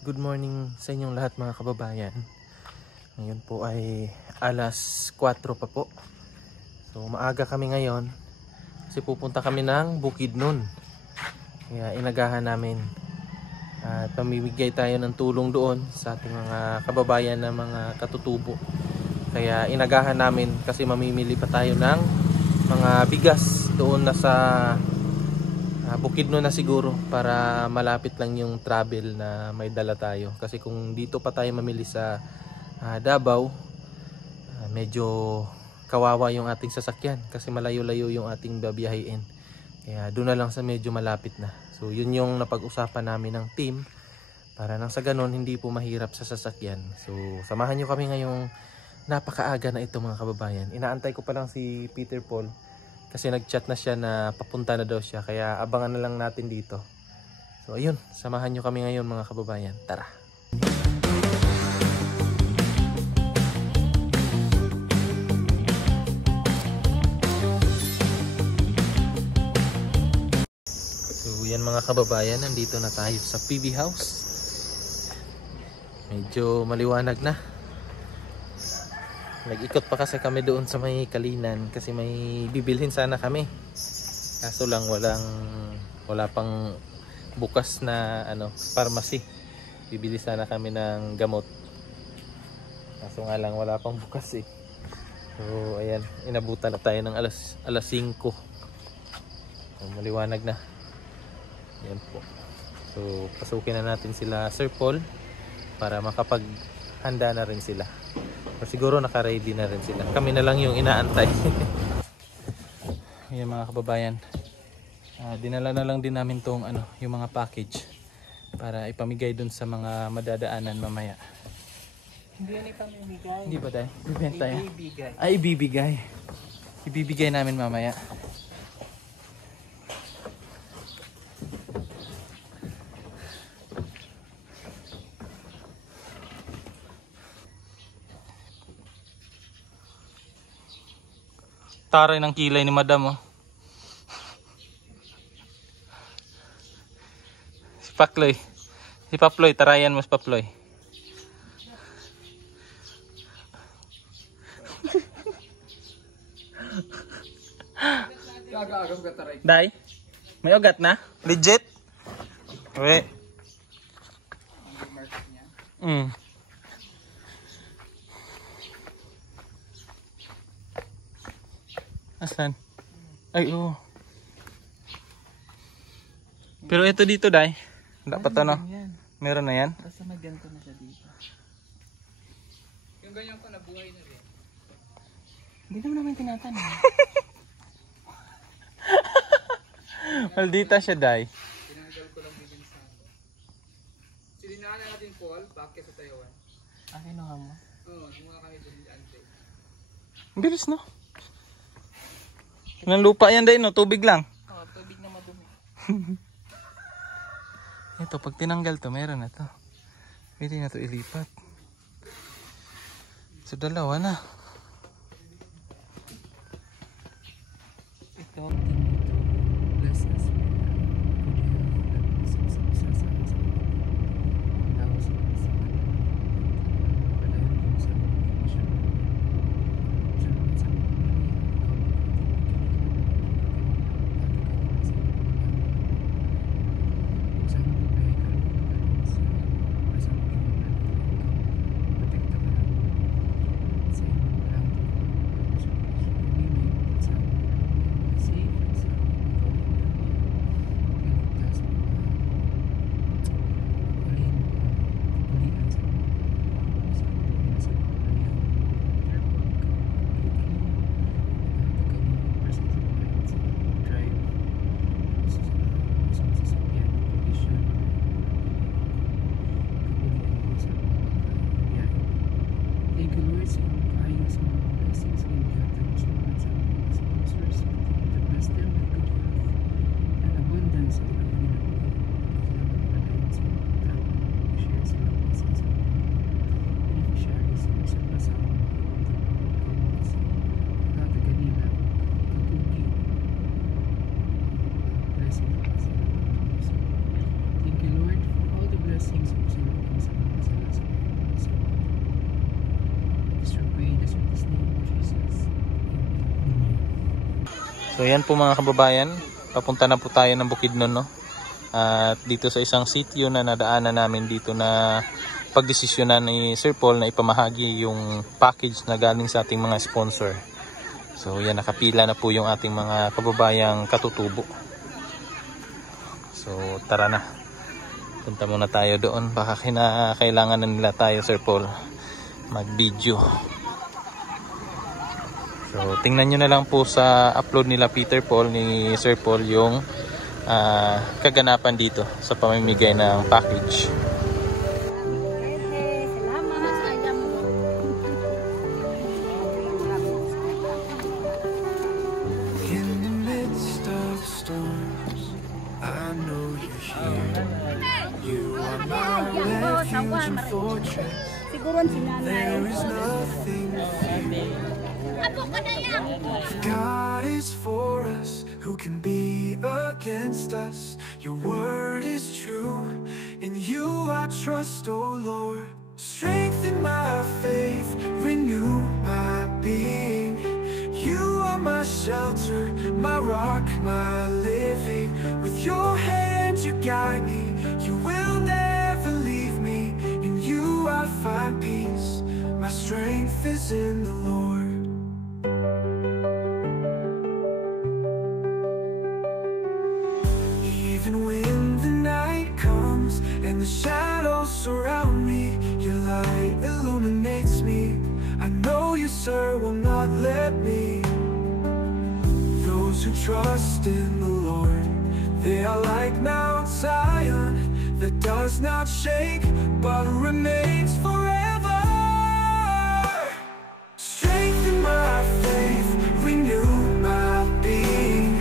Good morning sa inyong lahat mga kababayan. Ngayon po ay alas 4 pa po. So maaga kami ngayon kasi pupunta kami ng Bukidnon. Kaya inagahan namin at pamimigay tayo ng tulong doon sa ating mga kababayan na mga katutubo. Kaya inagahan namin kasi mamimili pa tayo ng mga bigas doon na sa Bukidnon na siguro para malapit lang yung travel na may dala tayo. Kasi kung dito pa tayo mamili sa Davao, medyo kawawa yung ating sasakyan kasi malayo-layo yung ating babiyahin. Kaya doon na lang sa medyo malapit na. So yun yung napag-usapan namin ng team para nang sa ganun hindi po mahirap sa sasakyan. So samahan nyo kami ngayong napakaaga na ito mga kababayan. Inaantay ko pa lang si Peter Paul kasi nag-chat na siya na papunta na daw siya. Kaya abangan na lang natin dito. So ayun, samahan nyo kami ngayon mga kababayan. Tara! So yan mga kababayan, nandito na tayo sa PB House. Medyo maliwanag na. Nag-ikot pa kasi kami doon sa may Kalinan kasi may bibilhin sana kami. Kaso lang wala pang bukas na pharmacy. Bibili sana kami ng gamot. Kaso nga lang wala pang bukas eh. So ayan, inabutan na tayo ng alas 5. So, maliwanag na. Ayan po. So pasukin na natin sila Sir Paul para makapaghanda na rin sila. O siguro naka-ready na rin sila. Kami na lang yung inaantay. Ayan mga kababayan. Dinala na lang din namin tong yung mga package para ipamigay dun sa mga madadaanan mamaya. Hindi yan ipamimigay. Hindi ba tayo? Ibibenta yan? Ibibigay. Ay, ibibigay. Ibibigay namin mamaya. Taray ng kilay ni Madam oh. Si Pakloy. Si Paploy, tarayan mo si Paploy. Agam ka taray. Day, may ugat na? Legit? Uwe. Asan? Ay, oo. Pero ito dito, Day. Dapat meron na yan? Basta magganto na siya dito. Yung ganyan pa nabuhay na rin. Hindi naman tinatanong. Maldita siya, Day. Tinanggal ko lang din sa ako. Sininaan natin Paul, bakit sa Taiwan? Kinuha mo? Oo, mga kami doon ni Ante. Ang bilis, no? Ng lupa yan, Day, no? Tubig lang. Oo, tubig na madumi. Ito, pag tinanggal to, meron na to. Pwede na to ilipat. So, dalawa na. Ito. blessings of So yan po mga kababayan, papunta na po tayo ng Bukidnon, no? At dito sa isang sitio na nadaanan namin dito na pagdesisyonan ni Sir Paul na ipamahagi yung package na galing sa ating mga sponsor. So yan, nakapila na po yung ating mga kababayang katutubo. So tara na, punta muna tayo doon. Baka kailangan na nila tayo, Sir Paul, mag-video. So tingnan nyo na lang po sa upload nila Peter Paul ni Sir Paul yung kaganapan dito sa pamimigay ng package. God is for us, who can be against us? Your word is true, in you I trust, O Lord. Strengthen my faith, renew my being. You are my shelter, my rock, my living. With your hand you guide me, you will never leave me. In you I find peace, my strength is in the Lord. Even when the night comes and the shadows surround me, your light illuminates me. I know you, sir, will not let me. Those who trust in the Lord, they are like Mount Zion, that does not shake but remains forever. Strengthen my faith, renew my being.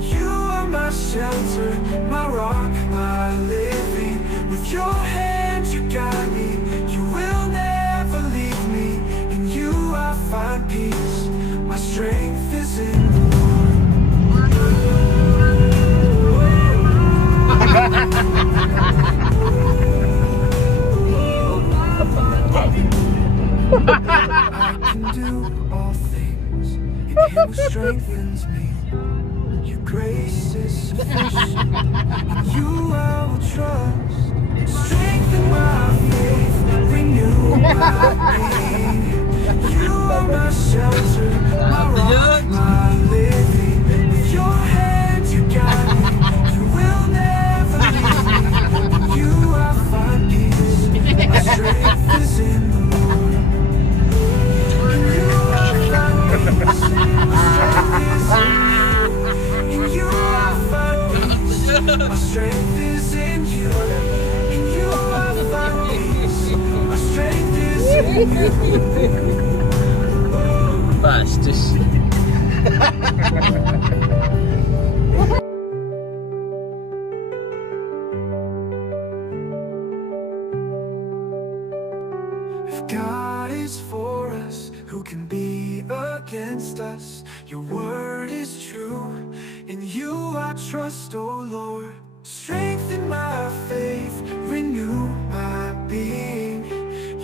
You are my shelter, my rock, my living. With your hand you guide me, you will never leave me. In you I find peace, my strength is in the Lord. I can do all things in him who strengthens me. Your grace is sufficient, in you I will trust. Strengthen my faith, renew my being. You are my shelter, my rock, my living. With your hand you guide me, you will never leave me. In you I find peace, my strength is in the Lord. In you I find peace, my strength is in you. In you I find peace, my strength is in you. In you I find peace, my strength is in you. Bastos. If God is for us, who can be against us? Your word is true, in you I trust, O Lord. Strengthen my faith, renew my being.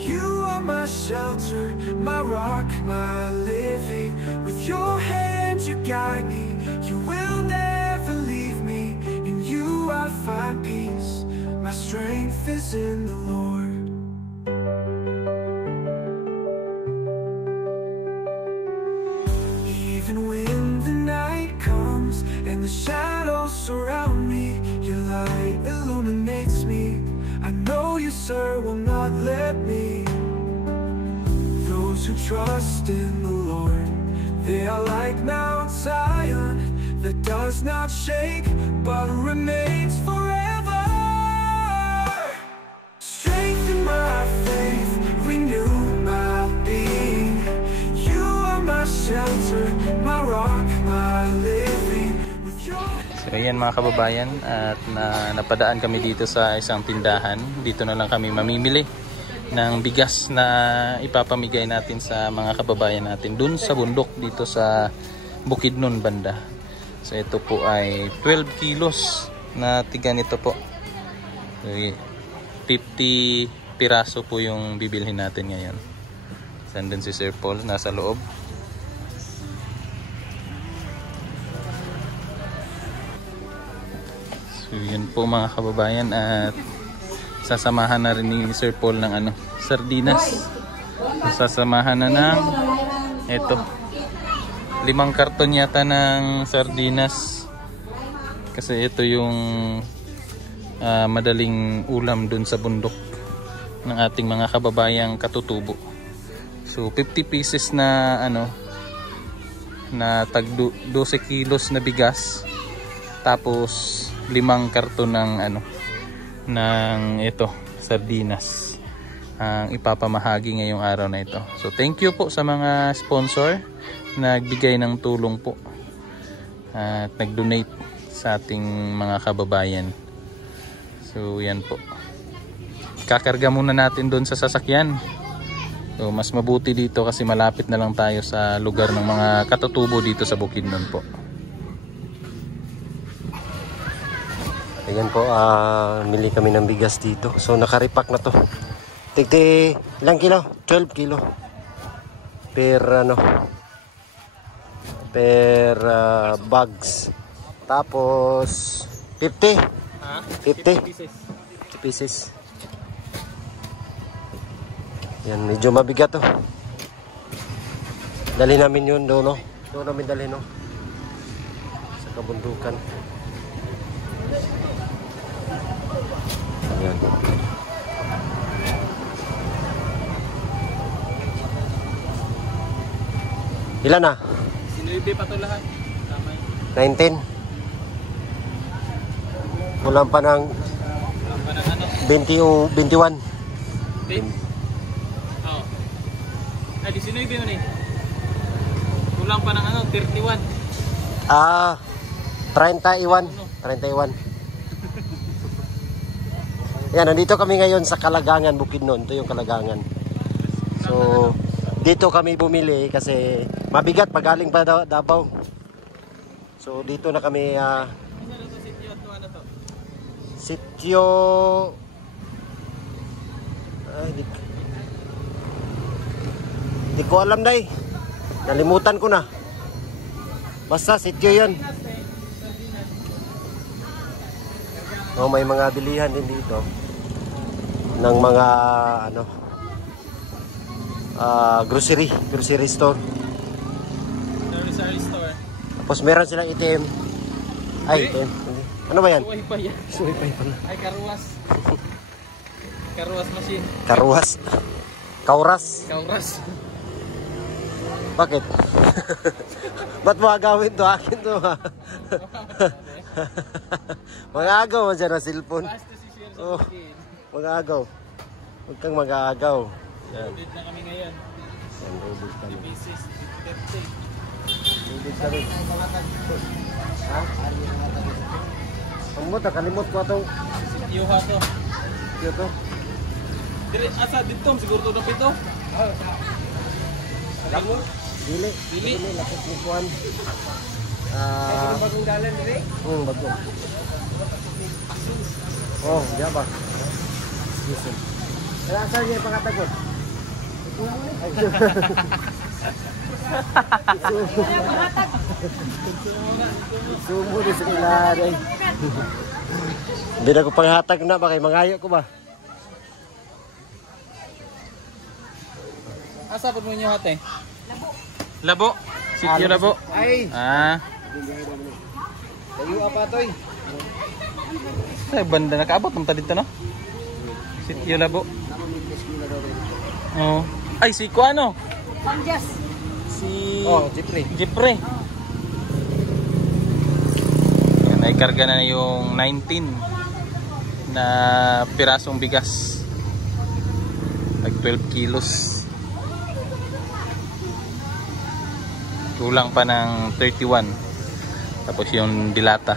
You are my shelter, my rock, my living. With your hand you guide me, you will never leave me. In you I find peace, my strength is in the Lord. Even when the night comes and the shadows surround me, your light illuminates me. I know you, sir, will not let me. Those who trust in the Lord, they are like Mount Zion, that does not shake but remains forever. Strengthen my faith, renew my being. You are my shelter, my rock, my living. With your So ayan mga kababayan, at napadaan kami dito sa isang tindahan. Dito na lang kami mamimili ng bigas na ipapamigay natin sa mga kababayan natin dun sa bundok dito sa Bukidnon banda. So ito po ay 12 kilos na tiga nito po. So, 50 piraso po yung bibilhin natin ngayon. Sandun si Sir Paul, nasa loob. So yun po mga kababayan, at sasamahan na rin ni Sir Paul ng sardinas. Sasamahan na ng ito, 5 karton yata ng sardinas, kasi ito yung madaling ulam dun sa bundok ng ating mga kababayang katutubo. So 50 pieces na na tag 12 kilos na bigas, tapos 5 karton ng ng ito sardinas ang ipapamahagi ngayong araw na ito. So thank you po sa mga sponsor na nagbigay ng tulong po at nag-donate sa ating mga kababayan. So yan po, kakarga muna natin doon sa sasakyan. So mas mabuti dito kasi malapit na lang tayo sa lugar ng mga katutubo dito sa Bukidnon po. Ayan po, mili kami ng bigas dito. So nakaripak na to. Tigti ilang kilo? 12 kilo. Per per bags. Tapos 50. 50 pieces. Yan, medyo mabigat to. Dali namin yun doon, no? Doon namin dali, no? Sa kabundukan. Yan. Ilan na? Sinuibi pa to lahat. 19. Kulang pa ng 20 o 21. Ay, di sinuibi mo na eh. Kulang pa ng 31. 31. 31. Yan, nandito kami ngayon sa Kalagangan, Bukidnon. Ito yung Kalagangan. So, dito kami bumili kasi mabigat pagaling pa Davao. So, dito na kami sityo. Di ko alam dai. Nalimutan ko na. Basta sityo yun. Oh, may mga bilihan din dito ng mga grocery store. Grocery store. Tapos meron silang ATM. Ay, ATM. Ano ba yan? Suway yan. Suway pala. Ay, karuwas. Karuwas machine. Karuwas. Kauras. Kauras. Bakit? Ba't mo agawin to? Akin to ha. Mag-agaw man siya na cellphone. Oh, mag-agaw. Huwag kang mag-agaw. Loaded na kami ngayon. Loaded kami. Pieces, 50. Loaded kami. Ha? Ang mo, kalimot ko itong Yuha to. dito. Dire, asa dito, siguro to na pito. Alam mo? Dili. Dili? Dili, lapit ni Juan. Bagong dalan dire? Bago. Oh, diyan ba? Listen. Kaya saan niya pakatagot? Sumo din sa ilaray. Hindi na ko panghatag na ba kay mangayo ko ba? Asa po mo nyo hate? Labo. Sityo labo. Ay! Tayo apa toy? Sa banda nakaabot ng dito, no? Sityo labo. Oh. Ay, si Kuano? Si Jeffrey. Yan, naikarga na yung 19 na pirasong bigas. Like 12 kilos. Kulang pa ng 31. Tapos yung dilata.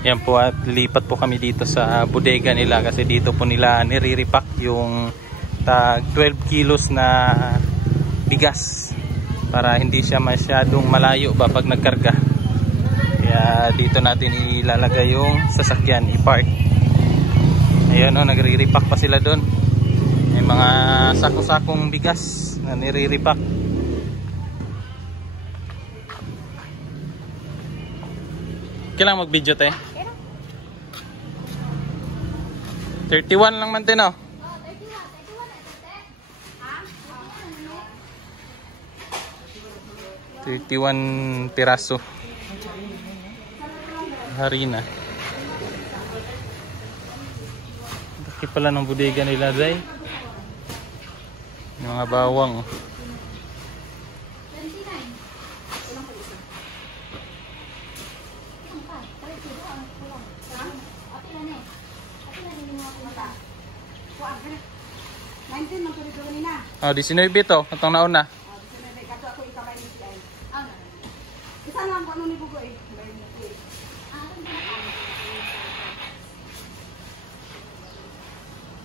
Yan po, at lipat po kami dito sa bodega nila kasi dito po nila nire-repack yung tag 12 kilos na bigas para hindi siya masyadong malayo ba pag nagkarga. Kaya dito natin ilalagay yung sasakyan, i-park. Ayun, nagre-repack pa sila doon. May mga sako-sakong bigas na nire-repack. Kailangan mag-video tayo. 31 lang man din, oh. 31 piraso. Harina. Laki pala ng bodega nila, Day. Yung mga bawang, oh. Oh, 19 to. Itong nauna.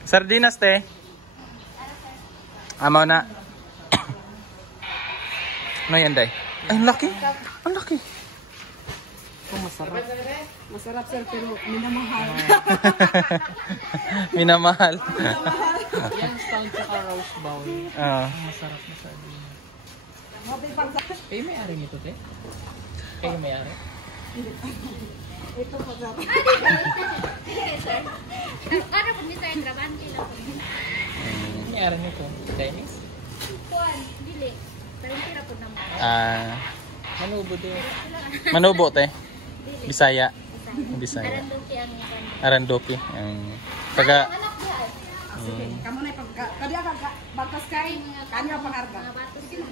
Sardinas, te. Amo na. Ano yan, Day? Ay, ang laki. Ang laki. Masarap sir, pero minamahal. Minamahal. Yan, stone tsaka rose bowl. Masarap na sardina. Kayo may-ari nito, te? Kayo may-ari? Ito masarap. Sir. Ano po ni Sir Trabante lang po. May-ari nito? Chinese? Kuan, dili. Pero tira po naman. Manubo din. Manubo, te. Bisaya. Bisaya. Aranduki ang Arandoki. Taga... anak niya ay. Sige, kamu na kadi ka bagkas kay kanyo pangarga. Mga bato sila.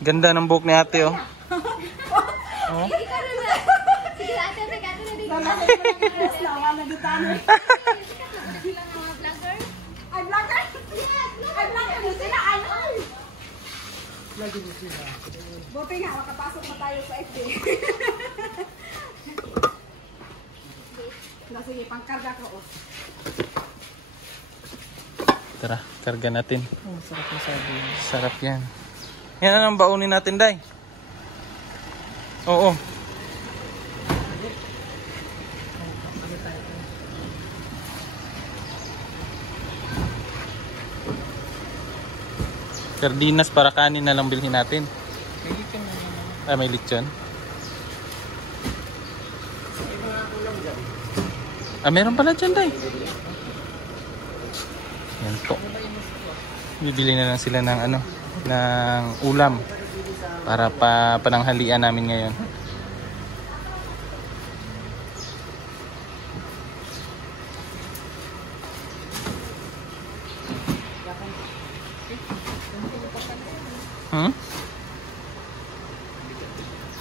Ganda ng buhok ni ate, oh. Sige ka na na. Sige, ate, regalo na dito. Yes, na wala gitano. Sila nga mga vlogger. Ay vlogger. Yes, ay vlogger mo sila ay. Buti nga makapasok na tayo sa FB. Na sige, pangkarga ko. Oh. Tara, karga natin. Masarap na sardina. Sarap yan. Yan ang baunin natin, Day. Oo. Sardinas para kanin na lang bilhin natin. May lechon na naman. Ay, may lechon. Meron pala dyan, Day. Yan po. Bibili na lang sila ng ng ulam para pananghalian namin ngayon.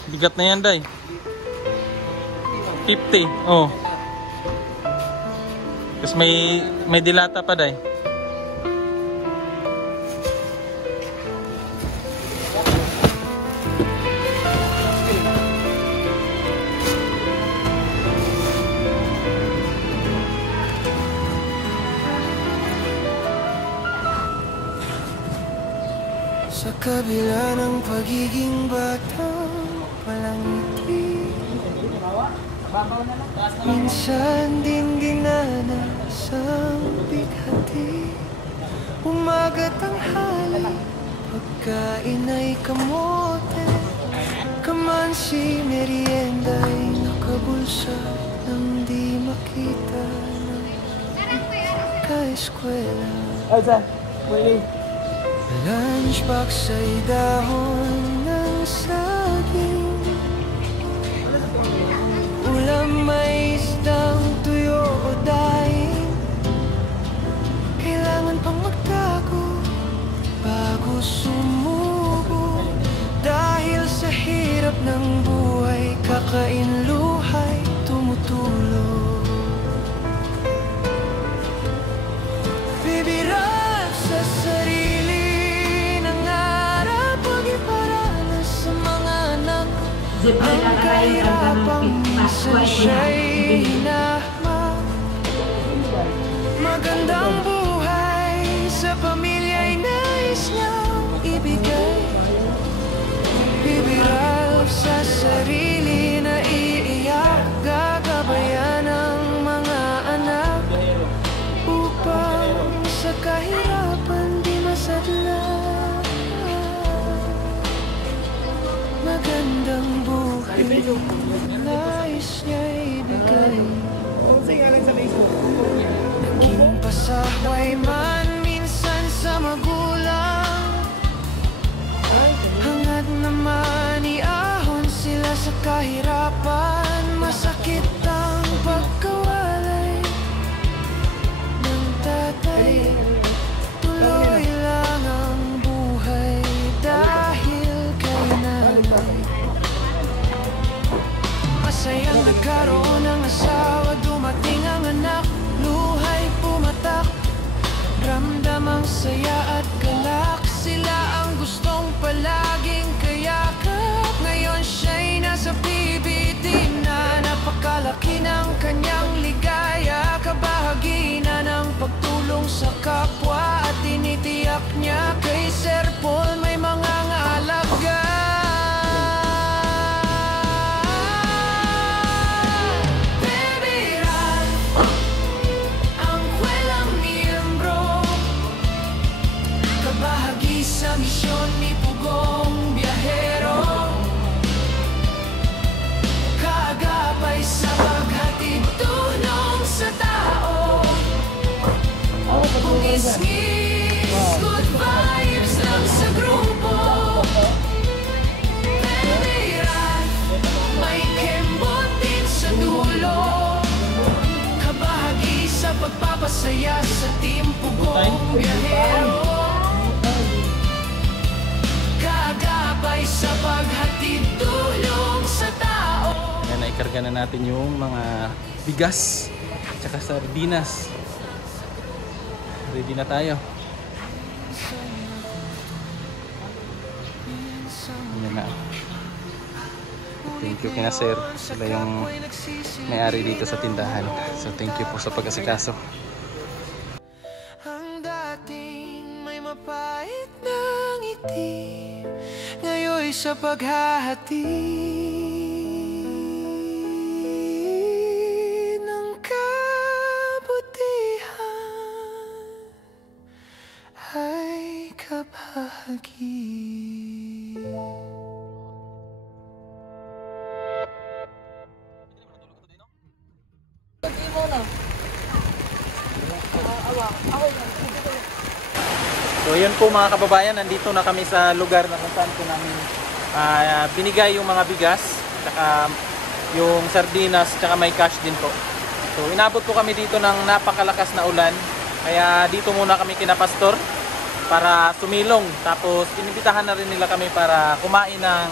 Bigat na yan, Day. 50. Oh. Tapos may dilata pa, Day. Sa kabila ng pagiging bata palang ngiti, minsan din dinanas ang bighati. Umaga tanghali, pagkain ay kamote, kamansi merienda'y nakabulsa nang di makita ng kaeskwela. Lunchbox ay dahon ng saging, ulam may isdang tuyo o daing. Kailangan pang magtago bago sumubo, dahil sa hirap ng buhay kakain luhay tumutulog. Bibirap sa sarili, ang kahirapang minsan siya'y hinahmak. Magandang buhay sa pamilya'y nais niyang ibigay. Bibirap sa sarili na iiyak, gagabayan ang mga anak, upang sa kahirapan di masadla. Magandang buhay nais Naging pasaway man minsan sa magulang, hangad naman iahon sila sa kahirapan. Masakit ang pagkawalay ng tatay, tuloy lang ang buhay dahil kay nanay. Masayang nagkaroon ng asawa, dumating ang anak, luhay pumatak, ramdam ang saya at galak. Sila ang gustong palaging kayakap, ngayon siya'y nasa PBT na. Napakalaki ng kanyang ligaya, kabahagi na ng pagtulong sa kapwa, at tinitiyak niya kay Sir Paul may mga ngalaga. Sa misyon ni Pugong Biyahero, kagabay sa paghatid tulong sa tao, pungis-ngis, good vibes lang sa grupo. Pera, may kembotin sa dulo, kabahagi sa pagpapasaya sa Team Pugong Biyahero, kagabay sa paghatid tulong sa tao. Yan, naikarga na natin yung mga bigas tsaka sardinas. Ready na tayo. Yan na. Thank you kina sir. Sila yung may-ari dito sa tindahan. So thank you po sa pag-asikaso. Ang dating may mapait na ngiti, ngayon sa paghahati ng kabutihan ay kabahagi. So yun po mga kababayan, nandito na kami sa lugar na kung saan po namin binigay yung mga bigas, tsaka yung sardinas, tsaka may cash din po. So inabot po kami dito ng napakalakas na ulan, kaya dito muna kami kina Pastor para sumilong. Tapos inibitahan na rin nila kami para kumain ng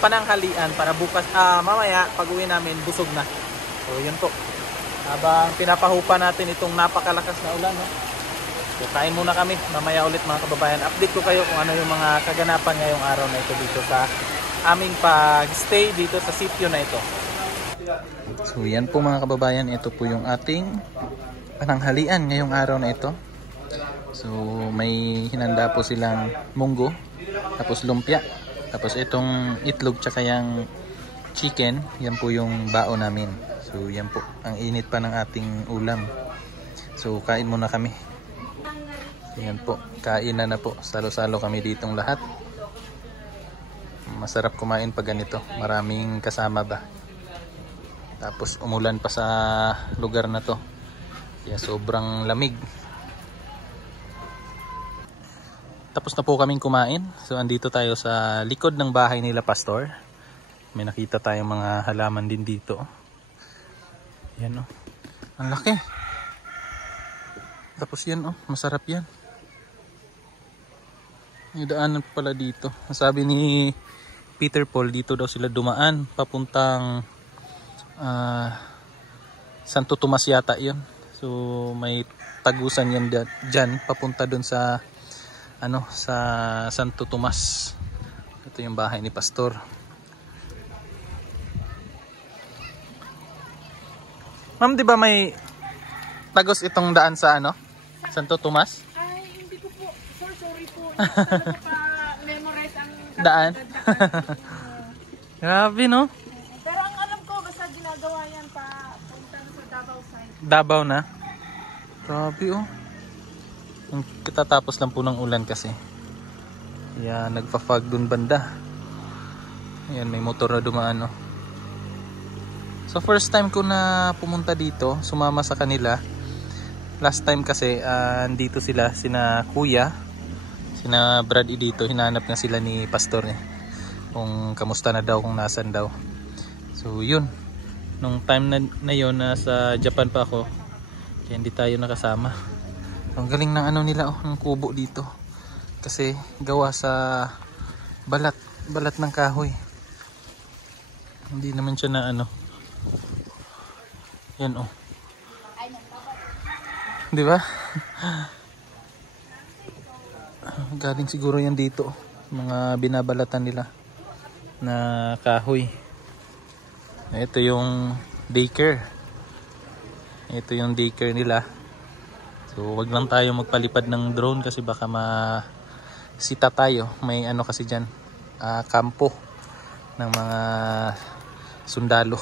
pananghalian para bukas, mamaya pag uwi namin busog na. So yun po, habang pinapahupa natin itong napakalakas na ulan, no? So kain muna kami, mamaya ulit mga kababayan. Update ko kayo kung ano yung mga kaganapan ngayong araw na ito dito sa aming pag-stay dito sa sitio na ito. So yan po mga kababayan, ito po yung ating pananghalian ngayong araw na ito. So may hinanda po silang munggo, tapos lumpia, tapos itong itlog tsaka yung chicken, yan po yung baon namin. So yan po, ang init pa ng ating ulam. So kain muna kami. Yan po, kainan na po. Salo-salo kami ditong lahat. Masarap kumain pag ganito. Maraming kasama ba. Tapos umulan pa sa lugar na to. Kaya sobrang lamig. Tapos na po kaming kumain. So andito tayo sa likod ng bahay nila Pastor. May nakita tayong mga halaman din dito. Yan oh. Ang laki. Tapos yan oh, masarap yan. May daanan pala dito. Sabi ni Peter Paul, dito daw sila dumaan papuntang Santo Tomas yata yun. So may tagusan yan dyan papunta dun sa sa Santo Tomas. Ito yung bahay ni Pastor. Ma'am, di ba may tagos itong daan sa Santo Tomas? Ay, hindi ko po. Sorry po. Pa-memorize ang daan. Grabe no? Pero ang alam ko, basta ginagawa yan pa punta sa Davao side. Davao na? Grabe oh. Kitatapos lang po ng ulan kasi. Kaya nagpa-fog dun banda. Ayan, may motor na dumaan oh. So first time ko na pumunta dito, sumama sa kanila. Last time kasi dito sila, sina Kuya, sina Brad dito, hinanap nga sila ni Pastor niya. Kung kamusta na daw, kung nasan daw. So yun, nung time na yun, nasa Japan pa ako, kaya hindi tayo nakasama. Ang galing ng ano nila, ng kubo dito. Kasi gawa sa balat ng kahoy. Hindi naman siya na ano. Yan di ba? Galing siguro yan dito, mga binabalatan nila na kahoy. Ito yung daycare. Ito yung daycare nila. So wag lang tayo magpalipad ng drone kasi baka masita tayo. May ano kasi dyan, kampo ng mga sundalo.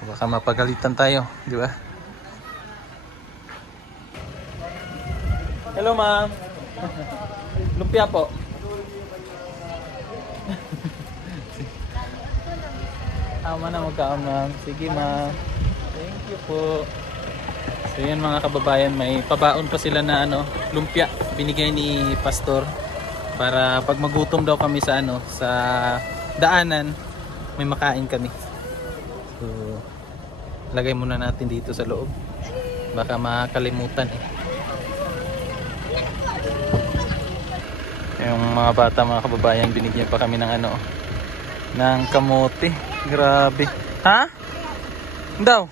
Baka mapagalitan tayo, di ba? Hello ma'am. Lumpia po. Tama na magkaon ma'am. Sige ma'am. Thank you po. So yan mga kababayan, may pabaon pa sila na ano, lumpia. Binigay ni Pastor para pag magutom daw kami sa ano, sa daanan, may makain kami. So lagay muna natin dito sa loob. Baka makalimutan eh. Yung mga bata, mga kababayan, binigyan pa kami ng ano, ng kamote. Grabe. Ha? Daw.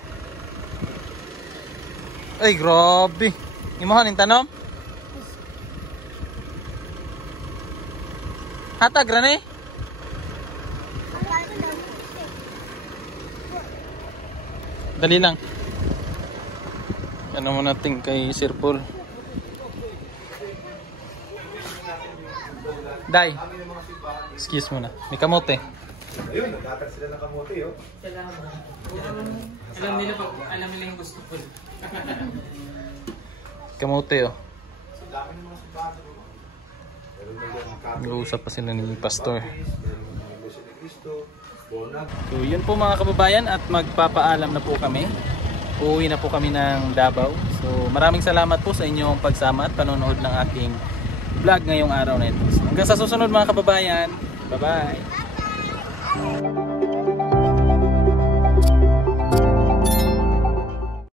Ay, grabe. Imuhan yung tanom? Hatag rani? Dali lang. Ano mo natin kay Sir Paul. Day. Excuse mo na. May kamote. Ayun, nagkakal sila ng kamote, oh. Alam nila yung gusto ko. Kamote, oh. Nag-uusap pa sila ni Pastor. So yun po mga kababayan, at magpapaalam na po kami. Uuwi na po kami ng Davao. So maraming salamat po sa inyong pagsama at panonood ng aking vlog ngayong araw na ito. So, hanggang sa susunod mga kababayan. Bye bye.